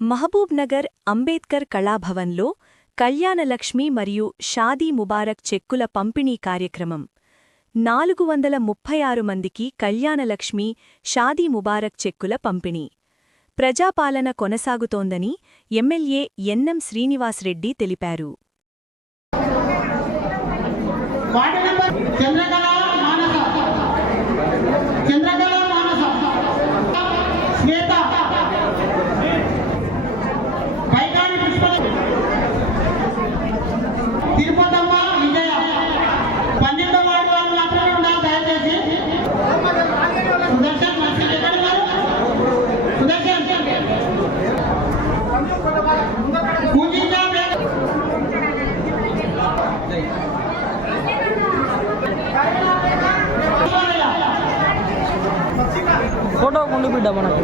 మహబూబ్ నగర్ అంబేద్కర్ కళాభవన్లో కళ్యాణలక్ష్మి మరియు షాదీ ముబారక్ చెక్కుల పంపిణీ కార్యక్రమం 436 మందికి కళ్యాణలక్ష్మి షాదీ ముబారక్ చెక్కుల పంపిణీ ప్రజాపాలన కొనసాగుతోందని ఎమ్మెల్యే ఎన్ఎం శ్రీనివాస్రెడ్డి తెలిపారు. ఫోటో ముందు బిడ్డ మనకు